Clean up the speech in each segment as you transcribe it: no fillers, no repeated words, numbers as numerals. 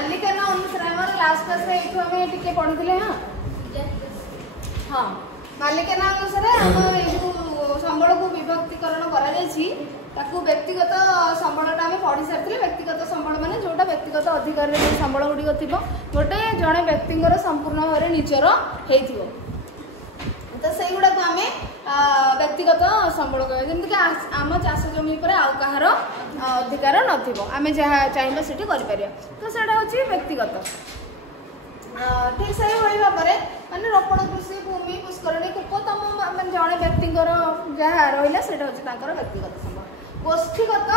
मालिकाना अनुसार हमर लास्ट क्लास रे एठो हमें टिके पढिथिले हां हां मालिकाना अनुसार हम जो संबल को विभक्तिकरण करा जायछि ताकू व्यक्तिगत संबलटा हमें पढ़ी सारथिले व्यक्तिगत संबल माने जोटा व्यक्तिगत अधिकार रे संबल गुडी थिबो गोटे जणे व्यक्तिंगर संपूर्ण भाव निजर हेइथिबो तो से गुड़ा को आमे व्यक्तिगत संबल कह जमी कि आम चाष जमी पर आउ कहार अधिकार नथिबो आमे जहाँ चाहिए सेठी करि परिया तो सेटा होची व्यक्तिगत ठीक से होई भाबरे माने रोपण कृषि भूमि पुष्करणी कूप तम माने जणे व्यक्तिंगर जहाँ रहिला सेटा होची तांकर व्यक्तिगत संबल गोष्ठीगत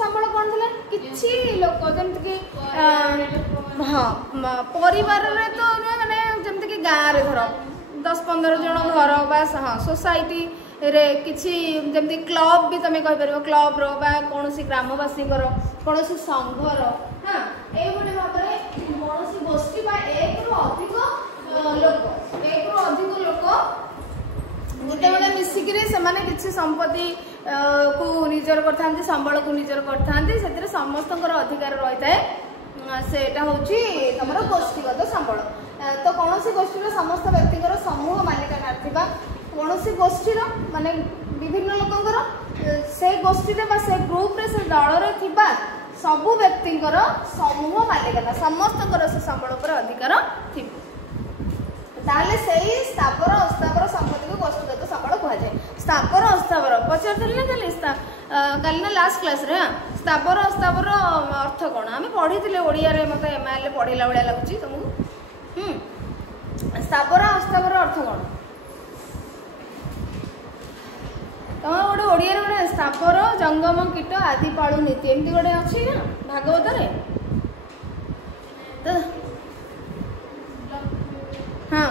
संबल कौन थिले किछि लोक जमति कि हां परिवार रे तो माने जमति कि गाँ रे धर 10-15 जन घर बा हाँ सोसाइटी रे किछि जमति क्लब भी तमे कहि परबो क्लब रो बा कोनोसी ग्रामवासी कौन संघर हाँ एभली भाव में कौन गोष्ठी बा एक रु अधिक लोक गोटे बेले मिसिक से संपत्ति को निजर करथांती संबल को निजर करथांती से समस्त अधिकार रही थाए सेटा होची तमरो गोष्ठीगत संबल तो कौन सी गोष्ठी समस्त व्यक्तिगर समूह मालिकाना थिबा कौन सी गोष्ठी माने विभिन्न लोकंकर से गोष्ठी रे बा से ग्रुप रे से दल रे थिबा सबु व्यक्तिगर समूह मालिकाना समस्तकर से संबल पर अधिकार थिबा ताले सही स्थावर अस्थावर संपत्ति को गोष्ठीगत संबल कहा जाए स्थावर अस्थावर पचारथिले ना काली ना लास्ट क्लास रे स्थावर अस्थावर अर्थ कोन आमे पढिथिले ओडिया रे मते एमएल पढिला बळिया लागुची तुमको स्थावर अस्थावर अर्थ कोन तम गोटे ओडिया रे गोटे स्थावर जंगम कीट आदि पाळु नीति एमती गोटे अछि ना भागवत रे तो हाँ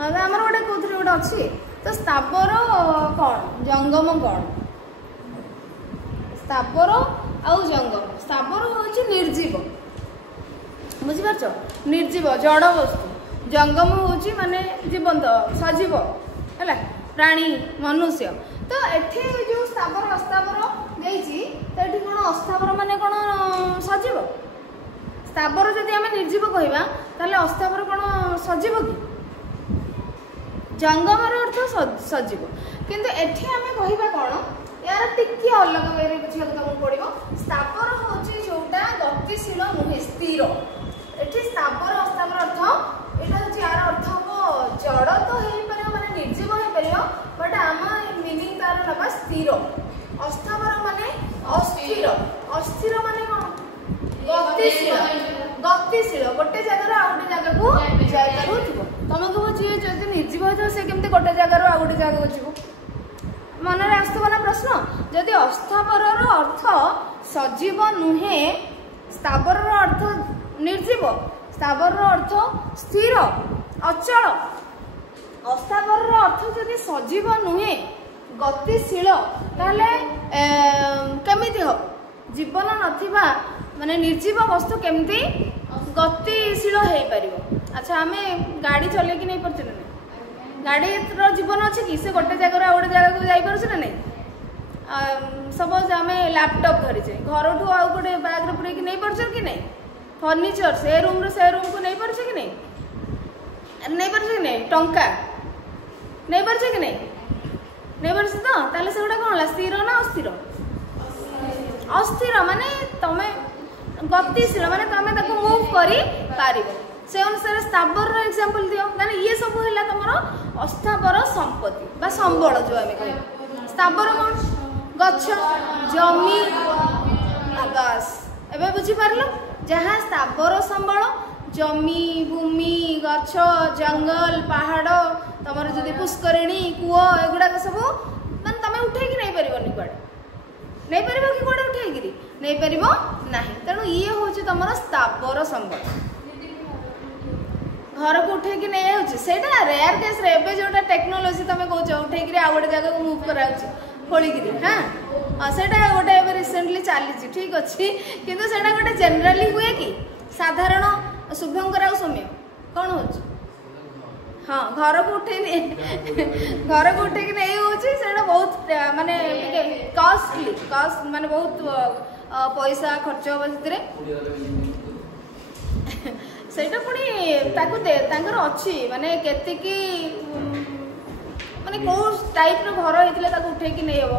आमर गोटे कौन गोटे अच्छी तो स्थावर कौन जंगम कौन स्थावर आउ जंगम स्थावर हूँ निर्जीव बुझिपार निर्जीव जड़ वस्तु जंगम हूँ माने जीवंत सजीव है प्राणी मनुष्य तो एठी जो स्थावर अस्थावर देइछि तो एठी कोन अस्थावर माने कोन सजीव स्थावर जदि आमे निर्जीव कहबा ताले अस्थावर कोन सजीव कि जंगमर अर्थ सजीव किंतु एठी आमे कहबा कोन यार टिके अलग वे रे बुझिया तुमको पड़िबो स्थावर होची जोटा गतिशील नुहे स्थिर एठी स्थावर अस्थावर अर्थ एटा होची यार अर्थ को जड़ तो हेई परियो माने निर्जीव हेई परियो बट आमा मीनिंग तार नबा स्थिर अस्थावर माने अस्थिर अस्थिर माने गतिशील गोटे जगह आ गोटे जगह को जाय करूथिबो तुमको बुझिए जदि निर्जीव हो से केमते गोटे जगह आ गोटे जगह को जीवो मन रे आस्तबो ना प्रश्न जदि अस्थावर अर्थ सजीव नुहे स्थावर अर्थ निर्जीव स्थावर अर्थ स्थिर अचल अस्थावर अर्थ जदि सजीव नुहे गतिशील ताले केमिति हो जीवन नथिबा माने निर्जीव वस्तु केमती गतिशील हो पारिबो अच्छा आमे गाड़ी चले कि नहीं परछे ना गाड़ी रो जीवन अच्छे कि से गोटे जगह गोटे जगह को जाई परछे ना नहीं सपोज आमे लैपटॉप धरिछे घर ठू आ गोटे बैग रे पुरे कि नहीं परछे कि नहीं फर्नीचर से रूम को नहीं परछे कि नहीं परछे कि नहीं टंका नहीं परछे कि नहीं परछे तो ताले से गोटा कोन स्थिर ना अस्थिर अस्थिर माने तमे गतिशील माने तमे ताको मूव करी पारिबो से अनुसार स्थावर एग्जांपल दियो माने ये सब हैला तमरो अस्थावर संपत्ति बा संबल जो आमे कहै स्थावर कोन गच्छ जमी आकाश एबे बुझी पारलो जहां स्थावर संबल जमी भूमि गच्छ जंगल पहाड़ तमर जदी पुष्करिणी कुओ एगुडा सब माने तमे उठै कि नहीं परिबो नि कोड नहीं परिबो कि कोड उठै गिरी नहीं परिबो नाही तेणु ये होची तमर स्थावर संबल घर को उठे कि नहीं होची सेटा रेयर केस रे एबे जोटा टेक्नोलॉजी तमे कहू छ उठे गिरी आ गोटे जगह को मूव करा होची खोली गिरी हां सेटा गोटे एबे रिसेंटली चाली छी ठीक अछि किंतु सेटा गोटे जनरली हुए कि साधारण शुभंकर आ सौम्य कोन होची हाँ घर को उठे कि नहीं होची सेटा बहुत माने कॉस्टली कॉस्ट माने बहुत पैसा खर्च हम से अच्छी माने केतिकी माने कौ टाइप घर होता उठे नहीं हम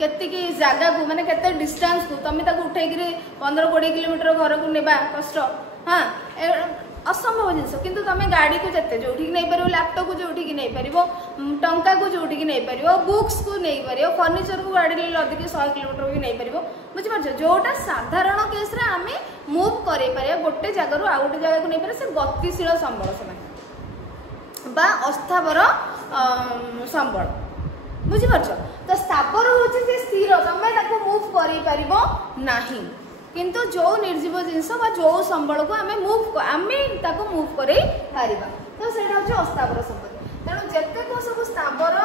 केतिकी जगह को माने केते डिस्टेंस को तुम उठे 15-20 किलोमीटर घर को नेबा कष्ट हाँ असंभव जिनस किंतु तुम गाड़ी को जिते जो नहीं पार लैपटॉप को जो नहीं पार टंका को जो नहीं पार बुक्स को नहीं पार फर्निचर को गाड़ी लदिक 100 किलोमीटर भी नहीं पार बुझीपार जोटा साधारण केस रे आम मुव कर गोटे जगार आउ गोटे जगह को नहीं पारे से गतिशील संबल से अस्थावर संबल बुझीपार तो स्थावर हूँ स्थिर तुम मुव कर नहीं किंतु जो निर्जीव जिनस जो संबल को आम मुव कर तो से अस्थावर संपत्ति तेणु जिते सब स्थावर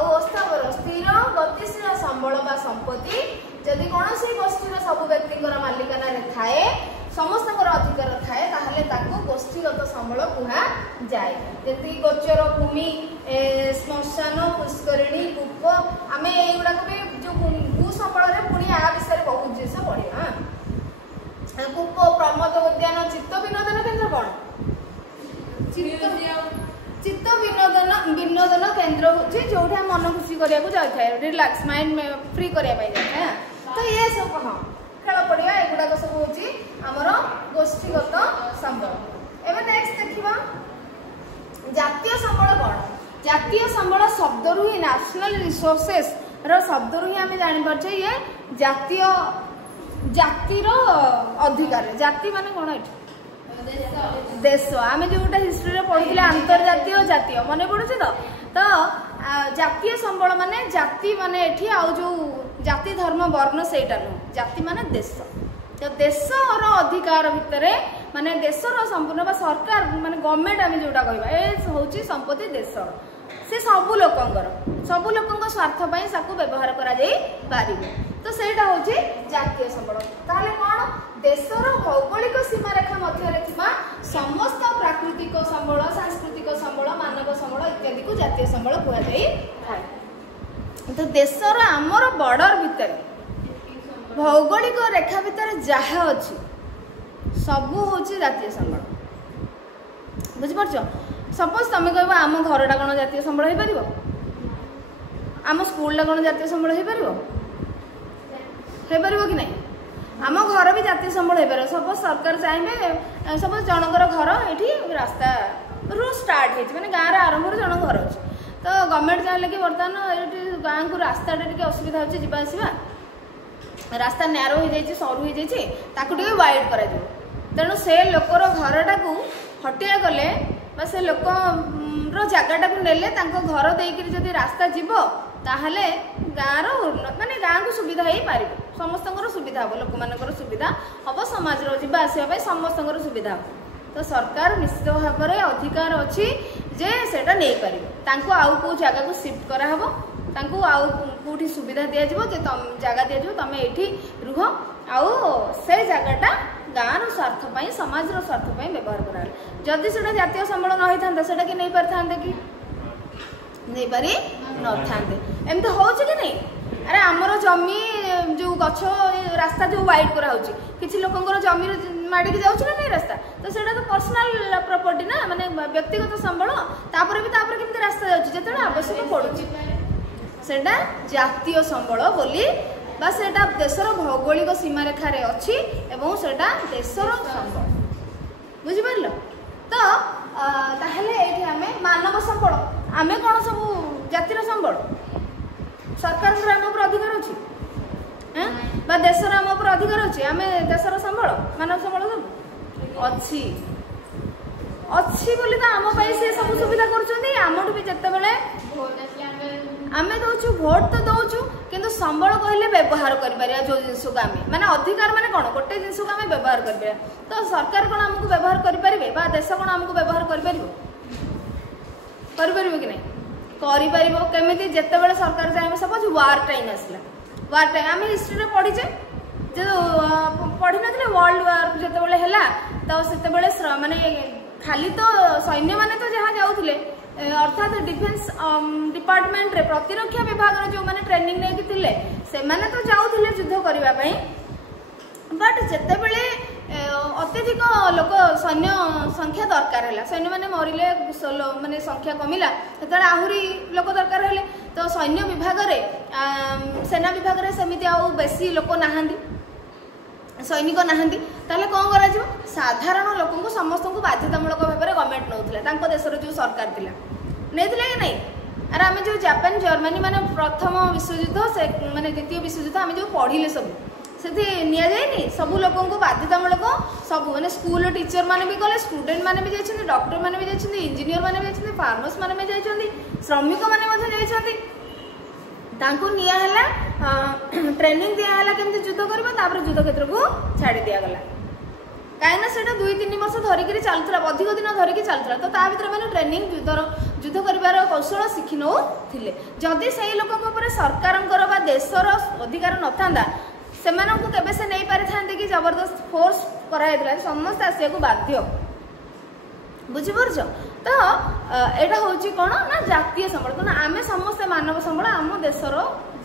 अस्थावर स्थिर गतिशील संबल संपत्ति जदि कौन गोष्ठी सब व्यक्ति मालिकाना थाए समस्त अधिकार थाए ताहले गोष्ठीगत संबल कह जाए जमी गोचर भूमि श्मशान पुष्करिणी कूप आम युवा भी जो भू संबल पुणी आ विषय बहुत जिस पढ़ा कूप प्रमोद उद्यान चित्त विनोदन केन्द्र कौन चित्त विनोदन केन्द्र हूँ जो मन खुशी करने जाए रिलैक्स माइंड फ्री करने जाए तो ये सब हाँ खेल पड़ा एगुड़ाक सब हूँ आमर गोष्ठीगत संबल एवं नेक्स्ट देखा जातीय संबल कौन जातीय संबल शब्द रु ही नेशनल रिसोर्सेस शब्द रु ही आम जापर ये जातीय जातिर अधिकार जाति माने कौन ये देश आम जोटा हिस्ट्री रे पढ़ी अंतर्जातीय जातीय मन पड़ुचे तो जातीय संबल माने जाति माने एठी आउ जो जाति धर्म वर्ण सेटा नु जाति माने देश तो देशर अधिकार भितर माने देशर संपूर्ण सरकार माने गवर्नमेंट आम जोटा कहबा ए होची संपत्ति देशर से सबु लोकंकर स्वार्थ पई साकु व्यवहार करा जाई पारिबो तो सेटा होची जातीय संबल ताले कोन देशर भौगोलिक सीमा रेखा मध्य थिबा समस्त प्राकृतिक संबल सांस्कृतिक संबल मानव संबल इत्यादि को जातीय संबल कहआ जाई थाए तो देशर आमर बॉर्डर भितर भौगोलिक रेखा भितर जहा अछि सबु होची जातीय संबल बुझिपारछ सपोज तुम कह आम घरटा कौन जातीय संबल हो पार आम स्कूलटा कौन जातीय संबल हो पार कि नहीं आम घर भी जातीय संबल हो पार सपोज सरकार चाहिए सपोज जनकर घर ये रास्ता रू स्टार्ट हो मैंने गाँव आरंभ जन घर अच्छे तो गवर्नमेंट चाहिए कि बर्तमान ये गाँव को रास्ताटा टी असुविधा होची जीवा आसवा रास्ता नैरो हो जाए सरू हो जाए वाइड कर तेणु से लोकर घरटा को हटिया गले से लोक जगटा को नेले घर देकर जब रास्ता जीव ताहले गाँव माने गाँव को सुविधा हो पार समस्त सुविधा हम लोक मान सुविधा हम समाज जीवा आसवाई समस्त सुविधा हम तो सरकार निश्चित भाव में अधिकार अच्छी जे सेटा नहीं पार आउ कौ जगह को शिफ्ट कराहब आउ कौटी सुविधा दिज्व जे जगह दिज्व तुम ये रुह आउ से जगटा गाँव स्वार्थ समाज स्वार्थ व्यवहार करा जदि से जातीय संबल न होता से कि नहीं पारि कि नहीं पारि न एमती हो नहीं अरे आमर जमी जो गछ रास्ता जो वाइड करा किसी लोकंर जमी माड़ी जाऊँ ना नहीं रास्ता तो सेटा तो पर्सनल प्रॉपर्टी ना माने व्यक्तिगत संबल तापर भी केमती रास्ता जाऊँ जो आवश्यक पड़ुची सेटा जातीय संबल बोली बा सेटा देशर भौगोलिक सीमा रेखार अच्छी एवं सेटा देशर संबल बुझिपार तो ताहले एठी आमे मानव संबल आमे कौन सब जातिर संबल सरकार आम उपर अधिकार अच्छी बा देशर आम उपर अधिकार अच्छी आमे देशर संबल मानव संबल सब अच्छी अच्छी बोली तो आम से सब सुविधा कर आमठू भी जिते आम दौचु भोट तो दौचु किंतु संबल कहले व्यवहार कर जो जिनस को आम माने अधिकार माने कौन गोटे जिनस को आम व्यवहार कर तो सरकार कौन आमको व्यवहार करें बा देश कौन आमको व्यवहार कर कि नहीं करमि जिते सरकार चाहिए सपोज वार टाइम आसला वार टाइम आम हिस्ट्री पढ़ीचे जो पढ़ी ना वर्ल्ड वार जिते तो से माने खाली तो सैन्य माने तो जहाँ जाऊले अर्थात डिफेन्स डिपार्टमेंट रे प्रतिरक्षा विभाग जो माने ट्रेनिंग नहीं थिले सेमाने तो जाउथिले युद्ध करबा पई बट जेते बेले अत्यधिक लोक सैन्य संख्या दरकार है सैन्य मैंने मरिले माने संख्या कमिला सेते आहुरी लोक दरकार हेले तो सैन्य विभाग रे सेना विभाग रे समिति आउ बेसी लोक नाहांदी सैनिक नाहांती ताले कौन करा जिवो साधारण लोक को समस्त को बाध्यतामूलक भाव में गवर्नमेंट नौथिला तांको देशर जो सरकार थिला नेथिले कि नहीं अरे आम जो जापान जर्मनी माने प्रथम विश्वयुद्ध से माने द्वितीय विश्वयुद्ध आम जो पढ़िले सब से निया जाएनी सबू लोक को बाध्यतामूलक सब माने स्कूल टीचर माने भी गले स्टूडेंट माने भी जाइछन्ती डॉक्टर माने भी जाइछन्ती इंजीनियर माने भी जाइछन्ती फार्मर्स माने भी जाइछन्ती श्रमिक माने मध्ये जाइछन्ती तांको निया हला ट्रेनिंग दिया हला केमती युद्ध करबा तापर युद्ध क्षेत्र को छाड़ी दिया गला काइना सेटा 2-3 वर्ष धरिकी चलुला अधिक दिन धरिकी चलुला तो ता भीतर मैंने ट्रेनिंग युद्ध कर कौशल शिखि नौ थिले जदि से लोक सरकार बा देशर अधिकार नथा से केबे से नहीं पारि थांते कि जबरदस्त फोर्स कराइला समस्त आसिया को बाध्य बुझीपार तो एटा होची कोन ना जातीय संबल तो आम समस्त मानव संबल आम देशर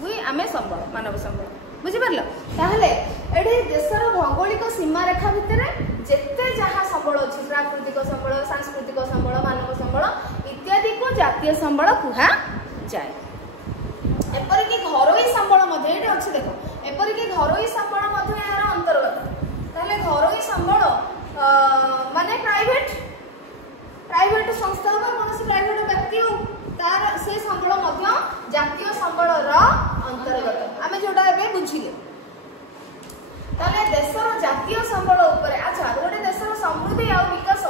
भी आम संबल मानव संबल बुझीपार ताहले एठी देशर भौगोलिक सीमा रेखा भितर जेते जहाँ संबल अच्छी प्राकृतिक संबल सांस्कृतिक संबल मानव संबल इत्यादि को जातीय संबल कुहा जाए एपरिक घरोई संबल अच्छे देख एपरिक घरोई संबल यार अंतर्गत ताहले घरोई संबल माने प्राइवेट संस्था हो कौन प्राइवेट व्यक्ति हो तार से संबल जातीय संबल अंतर्गत आम जोटा बुझिले ताले देशर जातीय संबल अच्छा गोटे देशर समृद्धि और विकास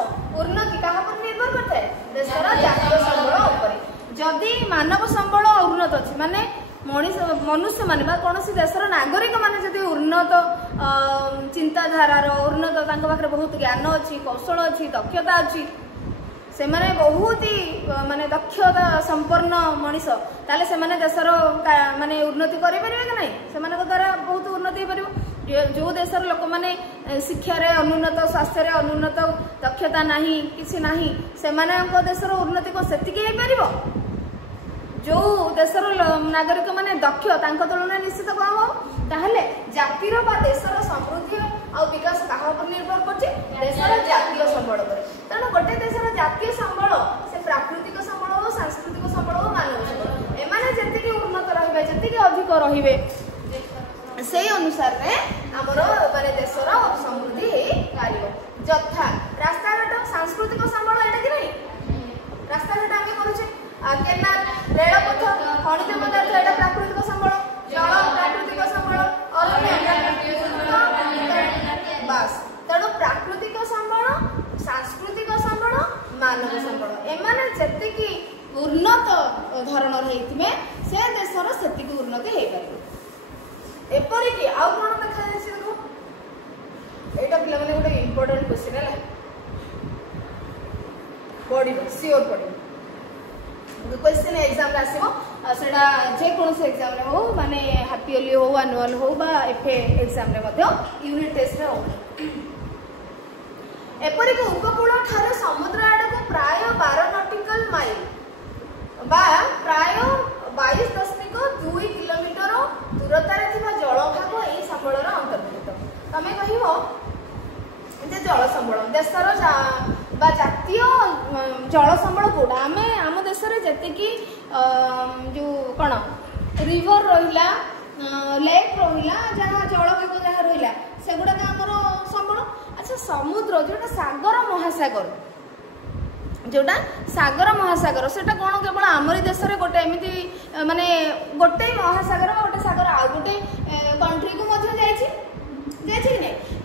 उन्नति क्या निर्भर करता है देशर जातीय संबल जदि मानव संबल उन्नत अच्छी माने मनुष्य माने कौन देशर नागरिक माने जदि उन्नत चिंताधारार उन्नत पाखे बहुत ज्ञान अच्छी कौशल अच्छी दक्षता अच्छी से माने बहुत ही माने दक्षता संपन्न मनीष ताले से माने देशर माने उन्नति करि परिबे कि नहीं से माने द्वारा बहुत उन्नति हो परिबो जो देशर लोक माने शिक्षा रे अनुन्नत स्वास्थ्य रे अनुन्नत दक्षता नाही किछि नाही से माने देशर उन्नति को सेतिके हे परिबो जो देशर नागरिक माने दक्ष तांको तुलना निश्चित कम हो ताहले जातिर बा देशर समृद्धि और विकास कहा पर निर्भर करछि देशर जातीय संबल पर तेणु गोटे देशर जातीय संबल से प्राकृतिक संबल हो सांस्कृतिक संबल हो मानव संबल एमाने जतिके उन्नत रहिबे जतिके अधिक रहिबे से अनुसार रे हमर माने देशर समृद्धि हे पारिबो जथा रास्ता घाट सांस्कृतिक संबल एटा कि नहीं रास्ता घाट आमे करूछे केनाल रेलपथ खनिज पदार्थ एटा प्राकृतिक संबल जल प्राकृतिक संबल बस तेणु प्राकृतिक संबल सांस्कृतिक संबल मानव संबल एमाने जेतिकी उन्नत धरणर हेइथिमे से देशर सेतिकी उन्नति हेइ पारिबो एपरिकी आउ कोन देखा जायछि देखो एटा पिला माने गोटे इंपोर्टेंट क्वेश्चन है body sure body question exam आसो सेटा जे कौन से एग्जाम रे हो माने हाफ ईयरली हो एनुअल हो बा एफए एग्जाम रे मध्य यूनिट टेस्ट रे हो एपरिक उपकूल ठारे समुद्र आड़ को प्राय 12 नॉटिकल माइल बा प्राय 22.2 किलोमीटर दूरतार जल भाग यही संबल अंतर्भुक्त तमें कह जे जल संबल देशर जातीय जल संबल कौटा आम आम देश में जी जो कौन रिवर रहा लेक रहा जहाँ जल भाग जहाँ रहा से गुड़ाक आमर संबल अच्छा समुद्र जोटा सागर महासागर जोटा सागर महासागर सेटा कौन केवल आमरी देश में गोटे एमती माने गोटे महासागर गोटे सागर आ गोटे कंट्री को जाइए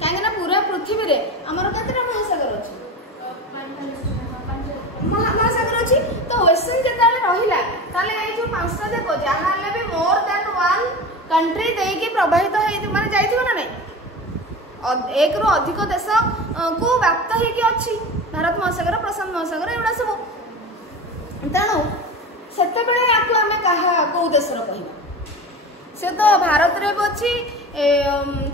कहीं पूरा पृथ्वी रे आमर केतटा महासागर अच्छी महासागर अच्छी तो ओशन जिते रहा ताले ये जो पांचटा देख जहाँ भी मोर देन वन कंट्री देकी प्रभावित माने जाइथिबो ना नहीं एक रु अधिक देश को व्याप्त होगी अच्छी भारत महासागर प्रशांत महासागर एगुड़ा सब तेणु से आम क्या कौ देशर कहवा से तो भारत रे भी अच्छी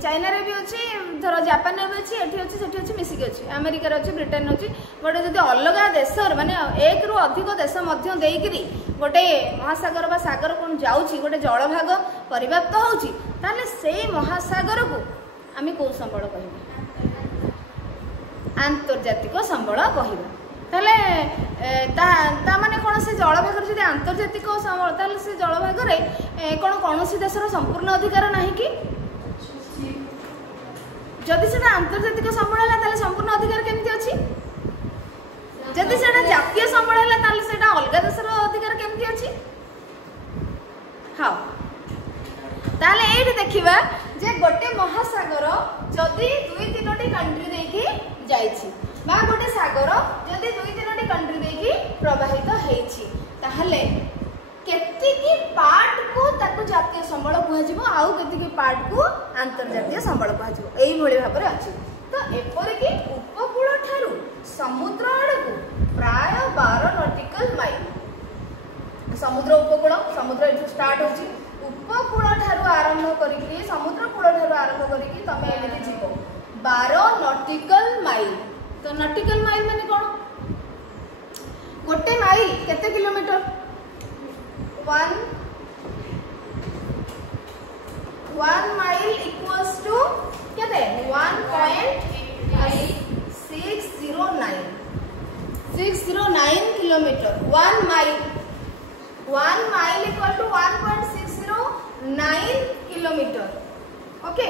चाइना रे भी अच्छी धर जापान भी अच्छी एठी अच्छी सेठी अच्छी मिसिक अच्छी अमेरिका अच्छी ब्रिटेन अच्छी बट जब अलग देश माने एक रु अधिक देश मध्य देकरी गोटे महासागर बा सागर कौन जाऊँगी गोटे जलभाग परिव्याप्त होउची ताले से महासागर को आम कौ संबल कह आंतर्जातिक संबल कहवा ताले माने कौन से जलभाग जब आंतर्जातिक संबल ताले से जलभाग कौन कौन देशर संपूर्ण अधिकार नहीं कि जदि से आंतर्जातिक संबल है संपूर्ण अधिकार केमती अच्छी जदि से जातीय संबल है अलग देशर अधिकार केमती अच्छी हाँ ताले ये देखा जे गोटे महासागर जदि 2-3 कंट्री देकी जाइछि बा गोटे सागर जदि 2-3 कंट्री देकी प्रवाहित हेछि ताहले केतिकी पार्ट को ताको जातीय संबल कुहाजिबो आउ केतिकी पार्ट को अंतर्जातीय संबल कुहाजिबो एई भଳି भाबरे अछि तो एपर कि उपकूल ठारू समुद्र आड़कू प्राय 12 नॉटिकल माइल समुद्र उपकूल समुद्र एठू स्टार्ट होछि उपकूल ठारू आरंभ करिकि समुद्र कूल ठारू आरंभ करिकि तमे एलिति जीवो 12 नॉटिकल माइल तो नॉटिकल माइल माने कोन गोटे माइल केते किलोमीटर 1 mile equals to केते 609 kilometre 1 mile equal to 1.609 kilometre okay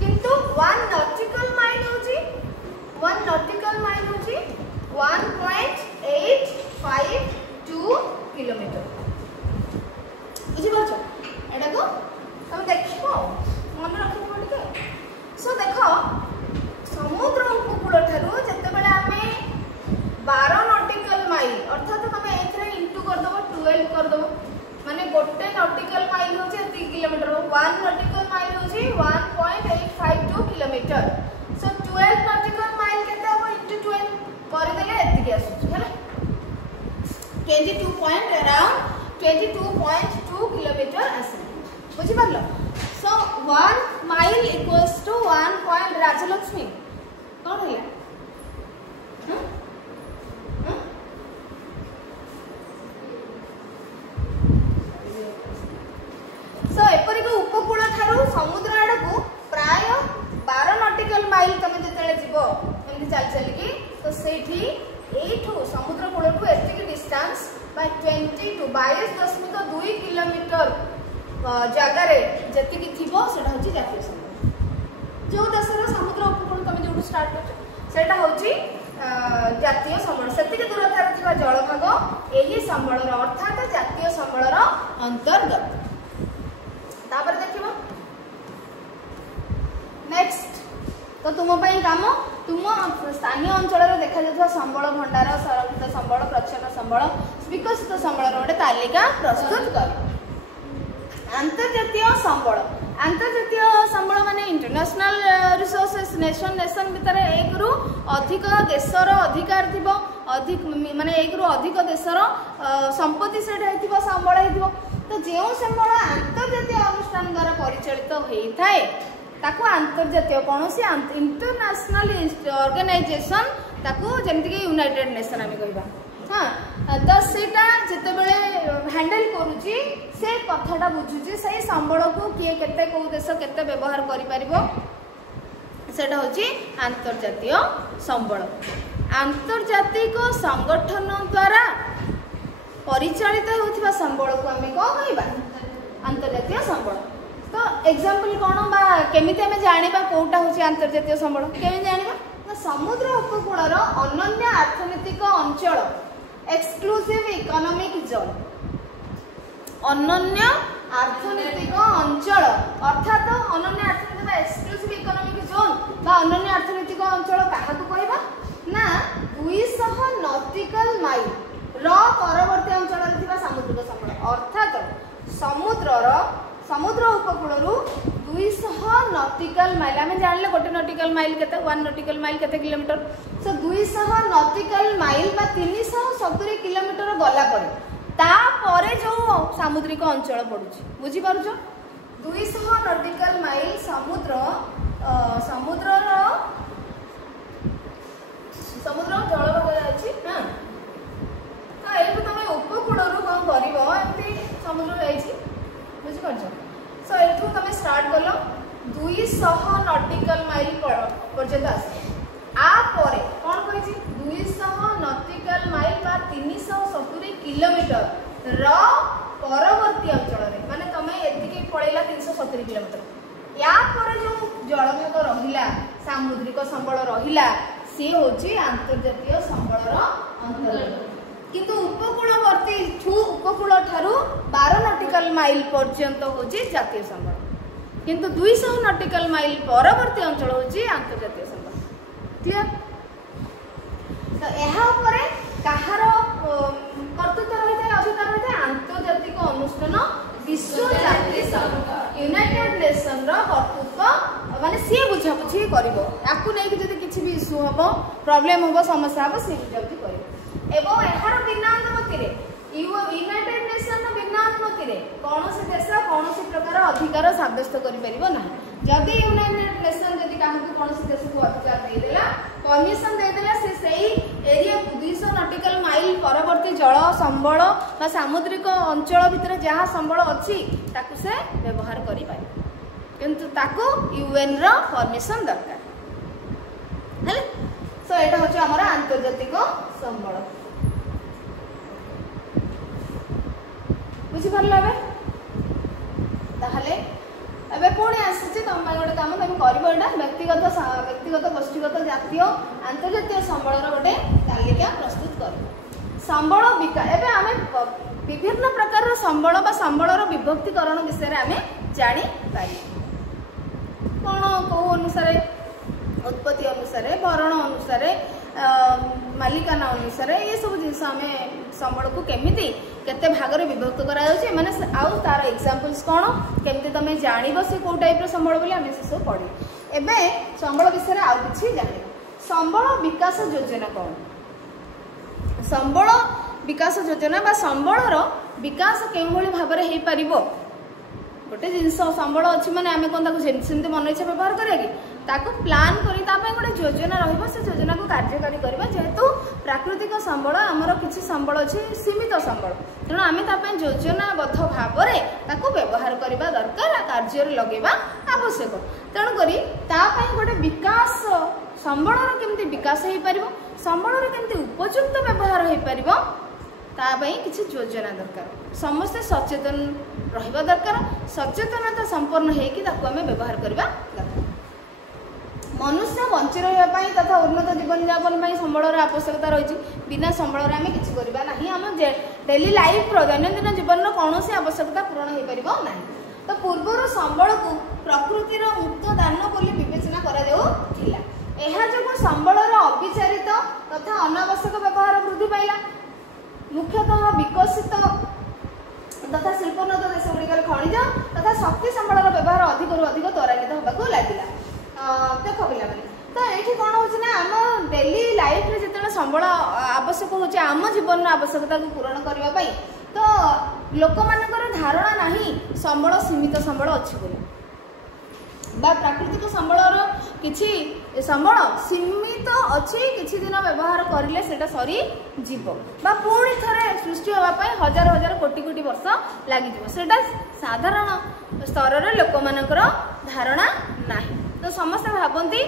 किंतु 1 nautical mile होची 1.852 किलोमीटर बुझी पाछ एटा को तुम देखो मन रखिबो टिके सो देखो समुद्र उपकूल ठारू जते बेले आमे 12 नॉटिकल माइल अर्थात तुम एथरे इंटू कर दबो 12 कर दबो माने गोटे नॉटिकल माइल होचे 3 किलोमीटर 1 नॉटिकल माइल होची 1.852 किलोमीटर सो 12 नॉटिकल माइल केते हो इंटू 12 कर देले एतिके आसुची हैला केजी 2.2 किलोमीटर आसे बुझी पारलो so 1 mile equals to 1 point Rajlakshmi कौन है सो एपरी को उपकूल ठारू समुद्र आड़कू प्राय 12 नॉटिकल माइल तमे जतले जीवो एमती चल चलिकी तो सेठी एठू समुद्र कूलठू एतिकी डिस्टेंस बाय 22.2 किलोमीटर जगार जी थी सेटा हूँ जातीय संबल जो देशर समुद्र उपकूल तुम जो स्टार्ट कर जातीय संबल से दूरतार थी जलभाग यही संबल अर्थात जातीय संबल अंतर्गत तापर देखिबो नेक्स्ट तो तुम काम तुम स्थानीय अंचल देखा जाता संबल भंडार संरक्षित संबल प्रच्छन्न संबल विकसित संबल गोटे तालिका प्रस्तुत कर अंतर्जातीय संबल माने इंटरनेशनल रिसोर्सेस नेशन भितर एक रु अधिक देशर अधिकार थिबो अधिक माने एक रु अधिक देशर संपत्ति सेटा हेतिबो संबल हेतिबो तो जो संबल अंतर्जातीय अनुष्ठान द्वारा परिचालित होइथाय ताको अंतर्जातीय कोनोसी इंटरनेशनल ऑर्गेनाइजेशन ताको जेमति कि यूनाइटेड नेशन आमे कहबा हाँ तो सेटा जिते बड़े हैंडल करुची से कथाटा बुझुची से संबल को किए केते को देश केते व्यवहार करि परिबो सेटा होची अंतर्जातीय संबल अंतर्जातिक संगठन द्वारा परिचालित होथिबा संबल को आमे को कहबा अंतर्जातीय संबल तो एग्जांपल कोन बा केमिति आमे जानिबा कोटा होची अंतर्जातीय संबल केमि जानिबा समुद्र उपकूलर अनन्य अर्थनैतिक अंचल एक्सक्लूसिव इकोनॉमिक जोन अनन्य अर्थनैतिक अंचल अर्थात अनन्य अर्थनैतिक एक्सक्लूसिव इकोनॉमिक जोन बा अनन्य अर्थनैतिक अंचल काहाकू कहबा ना 200 नॉटिकल माइल रो परवर्ती अंचल रे थिबा सामुद्रिक संबल अर्थात समुद्र उपकूलरू 200 नॉटिकल माइल आम जानले गोटे नॉटिकल माइल केते 1 नॉटिकल माइल केते किलोमीटर सो 200 नॉटिकल माइल बा 370 किलोमीटर गला पड़े ता परे जो सामुद्रिक अंचल पड़ुची बुझी पारुछो 200 नॉटिकल माइल समुद्र जलभाग अछि हां तो एठु तमे उपकूलरू कोन करिवो सो एठू तमे स्टार्ट कलो 200 नॉटिकल माइल पर्यंत आस आ परे कोन कहिछि 200 नॉटिकल माइल बा 370 किलोमीटर र परवर्ती अंचल रे माने तमे एतिके पळैला 370 किलोमीटर या पर जो जलभाग रहिला सामुद्रिक संबल रहिला सी होची अंतर्जातीय संबलर अंतर्गत किंतु उपकूल ठारू 12 नॉटिकल माइल पर्यंत होची जातीय संबल किंतु 200 नॉटिकल माइल परवर्ती अंचल होची अंतर्जातीय संबल क्लियर तो एहा ऊपर कहार कर्तृत्व रहिते अधिकार रहिते अंतर्जातिक अनुष्ठान विश्व जातीय संघ यूनाइटेड नेशन रो कर्तृत्व माने सी बुझाबुझी करिवो याकू नै कि जदि किछि भी इशू हबो प्रॉब्लम हबो समस्या हबो सी बुझाबुझी करिवो एवं एहार बिना अनुमति रे यूनाइटेड नेशन बिना अनुमति रे कौनसी देश कौनसी प्रकार अधिकार साब्यस्त करि परिबो ना जदि यूनाइटेड नेशन जदि काहकु कौनसी देश को अधिकार दे देला परमिशन दे देला से सही एरिया 200 नॉटिकल माइल परवर्ती जल संबल बा सामुद्रिक अंचल भितर जहाँ संबल अछि ताकु से व्यवहार करि पारे किंतु ताकु यूएन रो परमिशन दरकार हले सो एटा होछ हमर अंतर्जातिक संबल बुझी पारला बे ताहले एबे पुणी आसी तुम गोटे कम तुम कर व्यक्तिगत गोष्ठीगत जातीय अंतर्जातीय संबलर गोटे तालिका प्रस्तुत कर संबल विकास एबे आमे विभिन्न प्रकार संबल बा संबलर विभक्तिकरण विषय आमे जानी पारी कोन को अनुसार उत्पत्ति अनुसार भरण अनुसार मालिकाना अनुसार ये सब जिनस आम संबल को केमिति केते भाग रे विभक्त करा जाउछि माने आउ तार एग्जांपल्स कोन केमिति तमे जानिबो से को टाइप रो संबल बोली आमे से सब पढी एबे संबल विषय रे आउ किछि जानि संबल विकास योजना कोन संबल विकास योजना बा संबल रो विकास केउ भली भाव रे हे परिबो गोटे जिनस संबल अछि माने आमे कोन ताको सेमति मन इच्छा व्यवहार करिया कि ताको प्लान करी ता पे गोटे योजना रहिबो से योजना को कार्यकारी करबा जेहेतु प्राकृतिक संबल हमर किछि संबल अछि सीमित संबल तेणु आमे ता पे योजनाबद्ध भाव रे ताको व्यवहार करबा दरकार आ कार्य रे लगेबा आवश्यक तेणु करी ता पे गोटे विकास संबल रो केमति विकास हे परिबो संबल रो केमति उपयुक्त व्यवहार हे परिबो ता पई किछि योजना दरकार समस्त सचेतन रहिबा दरकार सचेतनता संपूर्ण हे कि ताको आमे व्यवहार करबा दरकार मनुष्य बंची रहा तथा उन्नत जीवन यापन संबलर आवश्यकता रही बिना संबल आम कि आम डेली लाइफ दैनंदिन जीवन कौन आवश्यकता पूरण हो पार ना तो पूर्वर संबल को प्रकृतिर मुक्त दान बोली विवेचना करा जो संबलर अविचारित तथा अनावश्यक व्यवहार वृद्धि पाइला मुख्यतः विकसित तथा शिल्पोन्नत देश गुड़िकर खनिज तथा शक्ति संबलर व्यवहार अधिक त्वरान्वित होगा लगे देख पिला तो ये कौन हो आम डेली लाइफ रे जिते संबल आवश्यक हो आम जीवन आवश्यकता को पूरण करने तो लोक मानकर धारणा नहीं संबल सीमित संबल अच्छी बा प्राकृतिक संबलर किछि संबल सीमित अच्छी किछि दिन व्यवहार करिले सेटा सरी जीव बा पुणी थरे सृष्टि होगा हजार हजार कोटी कोटी वर्ष लगी सेटा साधारण स्तर रे लोक मानकर धारणा नहीं तो समस्त भावती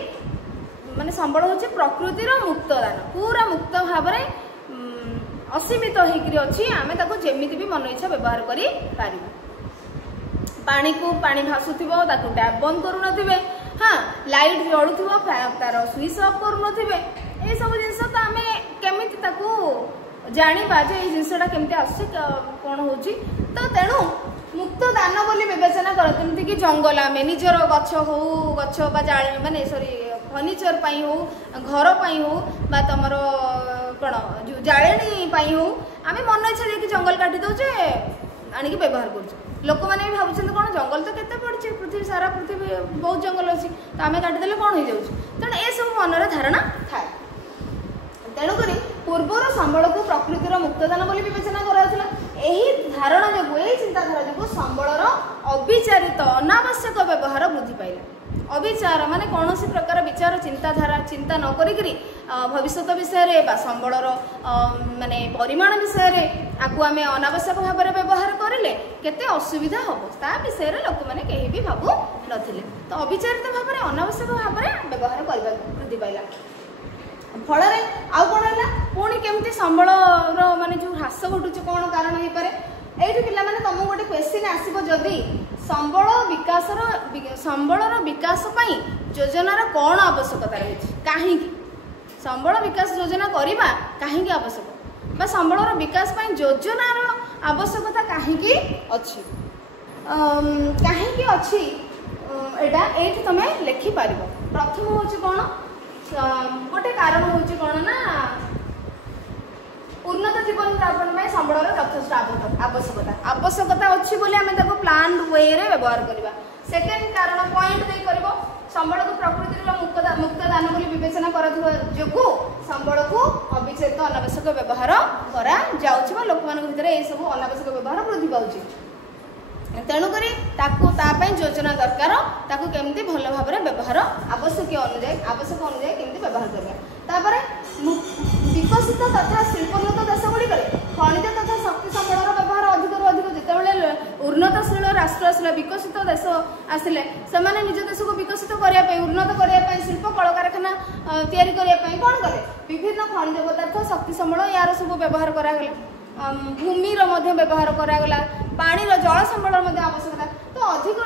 माने संबल होचे प्रकृतिर मुक्त दान पूरा मुक्त भाव में असीमित होकर अच्छी आम ताको जेमिति भी मन इच्छा व्यवहार करि पारिबा पानी को पानी भासुथिबो ताको टैप बंद करू नथिबे हाँ लाइट जळुथिबो तार स्विच ऑफ करू नथिबे ए सब जिंस तो आम केमिति ताको जानिबा जे ए जिंसटा केमिति आसी कोन होची तो तेणु मुक्त दान बोली विवेचना करते कि जंगल आम निजर गछ हो गछ बा जाले माने सॉरी फर्निचर पाई हो घर पाई हो बा तमर कौन जालेनी पाई हो आम मन इच्छा देखिए जंगल काटी दौचे आणिक व्यवहार कर लोक मैंने भावुं कौन जंगल तो केते पड़ी पृथ्वी सारा पृथ्वी बहुत जंगल अच्छी तो आम काटिदेले कौन हो जाऊँ तेणु ये सब मनर धारणा थाए तेणुक पूर्वर संबल को प्रकृतिर मुक्तदान बोली विवेचना कराला यही धारणा जो यही चिंताधारा जो संबलर अविचारित अनावश्यक व्यवहार वृद्धि पाइला अविचार माने कौन प्रकार विचार चिंताधारा चिंता न करी भविष्य विषय बा संबलर माने परिमाण विषय आपको आम अनावश्यक भाव में व्यवहार करें केते असुविधा हम ता विषय लोक मैंने कहीं भी भावु नथिले। तो अविचारित भाव में अनावश्यक भाव में व्यवहार करने वृद्धि पाइला फल आउ कौन है पुणी केमती संबलर माने जो ह्रास घटुचे कौन कारण हो पारे ये पिला माने तुमको गोटे क्वेश्चन आसो जदि संबलर विकास पाई योजनार कौन आवश्यकता रही कहीं संबल विकास योजना करवा कहीं आवश्यक बा संबलर विकास पाई योजनार आवश्यकता कहीं अच्छी कहीं अच्छी एटा ये तुम लिखिपार। प्रथम हूँ कौन गोटे कारण हूँ कौन ना उन्नत जीवन यापन में संबलर यथेष्ट आवश्यकता अच्छी बोली आम प्लान वे रे व्यवहार करवा। सेकेंड कारण पॉइंट दे करबो संबल को प्रकृति मुक्त दान बोली विवेचना जो संबल को अविचेत अनावश्यक व्यवहार करा जाउछि लोक मान भीतर ए सब अनावश्यक व्यवहार वृद्धि पाउछि तेणुक योजना दरकार ताकू केमती भल भाव में व्यवहार आवश्यक अनुजाई केमती व्यवहार करवा। विकसित तथा शिल्पोन्नत देशगुड़िक खनिज तथा शक्ति संबलर व्यवहार अधिक अधिक जितेबाला उन्नतशील राष्ट्र आसला विकसित देश आसिले से निज देश को विकसित करने उन्नत करने शिल्प कल कारखाना तैयारी करने कौन कले विभिन्न खनिज पदार्थ शक्ति संबल यार सब व्यवहार करागला भूमिर व्यवहार करागला पानी जल संबलर आवश्यकता तो अधिक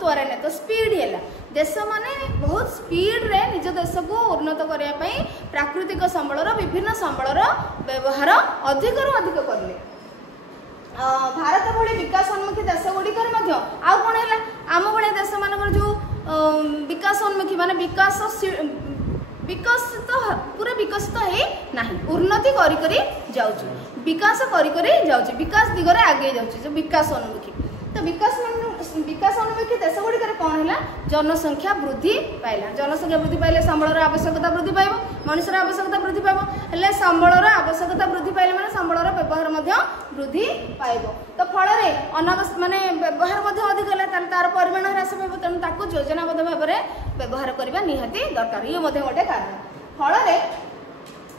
त्वरान्वित तो स्पीड है देश माने बहुत स्पीड रे निज देश को उन्नत करने प्राकृतिक संबलर विभिन्न संबलर व्यवहार अधिक करले भारत भली विकासोन्मुखी देशगुड़िक आउ कौन है आम भाई देश मान जो विकासोन्मुखी माने विकसित पूरा विकसित है नहीं उन्नति करी जाउची विकास करी जाउची विकास दिगरे आगे जाउची जो विकासोन्मुखी तो विकासोन्मुखी देशगुड़िक कौन है जनसंख्या वृद्धि पाइला जनसंख्या वृद्धि पाइले संबलर आवश्यकता वृद्धि पाइब मनुष्यर आवश्यकता वृद्धि पाइब हेले संबलर आवश्यकता वृद्धि पाइले माने संबलर व्यवहार वृद्धि पाइब तो फल अनावश्यक माने व्यवहार अधिक है तार परिमाण ह्रास पाइब तेणु ताकू योजनाबद्ध भाव में व्यवहार करने निहाती दरकार ये गोटे कारण फल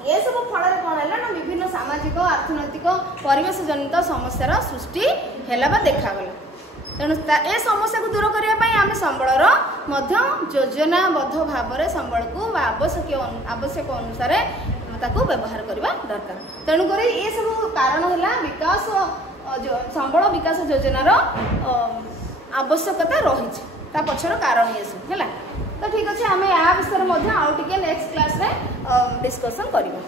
ये सब फल कौन है ना विभिन्न सामाजिक अर्थनैतिक परिवेश जनित समस्यार सृष्टि है देखागला तेणु ए समस्या को दूर करने आम संबलर योजनाबद्ध भाव में संबल को आवश्यक अनुसार ताकू व्यवहार करने दरकार तेणुक ये सब कारण है विकास संबल विकास योजनार आवश्यकता रही पछर कारण ये सब है। तो ठीक अच्छे आम या विषय आउ टे नेक्स्ट क्लास रे डिस्कसन करवा।